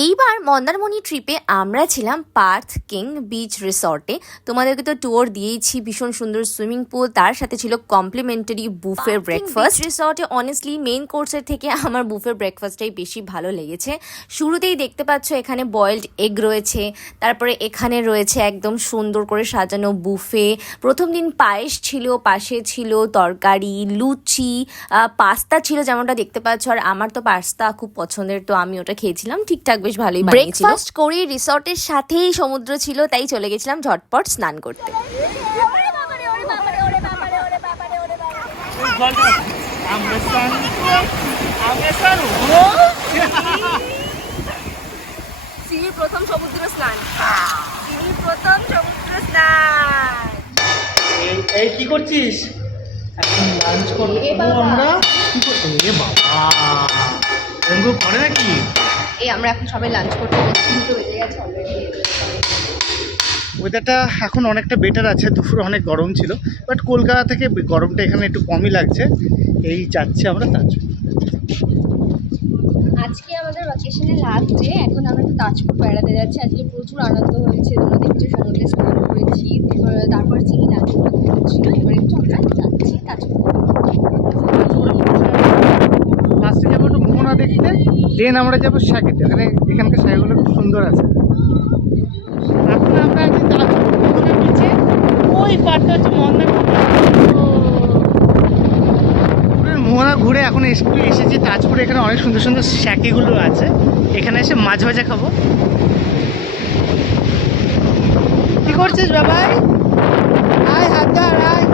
এইবার মন্দারমণি ট্রিপে আমরা ছিলাম পার্থ কিং বিচ রিসর্টে। তোমাদেরকে তো ট্যুর দিয়েইছি ভীষণ সুন্দর সুইমিং পুল তার সাথে ছিল কমপ্লিমেন্টারি বুফে ব্রেকফাস্ট রিসর্টে অনেস্টলি মেন কোর্সের থেকে আমার বুফে ব্রেকফাস্টটাই বেশি ভালো লেগেছে। শুরুতেই দেখতে পাচ্ছ এখানে বয়েলড এগ রয়েছে তারপরে এখানে রয়েছে একদম সুন্দর করে সাজানো বুফে প্রথম দিন পায়েস ছিল পাশে ছিল তরকারি লুচি পাস্তা ছিল যেমনটা দেখতে পাচ্ছ। আর আমার তো পাস্তা খুব পছন্দের তো আমি ওটা খেয়েছিলাম ঠিকঠাক বেশ ভালোই ব্রেকফাস্ট করি রিসর্টের সাথেই সমুদ্র ছিল তাই চলে গেছিলাম ঝটপট স্নান করতে। প্রথম সমুদ্র স্নান। প্রথম সমুদ্র স্নান। এই এই কি করছিস? এখন লাঞ্চ করব আমরা। কি করব? এ বাবা। করে নাকি? এই আমরা এখন সবাই লাঞ্চ করতে দুটো বেজে গেছে অলরেডি ওয়েদারটা এখন অনেকটা বেটার আছে দুপুর অনেক গরম ছিল বাট কলকাতা থেকে গরমটা এখানে একটু কমই লাগছে। এই যাচ্ছে আমরা তাজপুর আজকে আমাদের ভ্যাকেশনের লাস্ট ডে এখন আমরা তো তাজপুর বেড়াতে যাচ্ছি। আজকে প্রচুর আনন্দ হয়েছে তোমরা দেখছ সমুদ্রে স্নান করেছি তারপর তারপর চিনি লাঞ্চ করতে হচ্ছিল এবার একটু আমরা যাচ্ছি তাজপুর ফার্স্টে মোহনা দেখতে দেন আমরা যাব শ্যাকেতে এখানে এখানকার শ্যাকগুলো খুব সুন্দর আছে। এখন আমরা আছি মোহনা বিচে ওই পার্টটা হচ্ছে মন্দারমণি মোহনা ঘুরে এখন একটু এসেছি তাজপুরে, এখানে অনেক সুন্দর সুন্দর শ্যাকেগুলো আছে। এখানে এসে মাছ ভাজা খাব। কি করছিস বাবাই? আয় হাত আয়।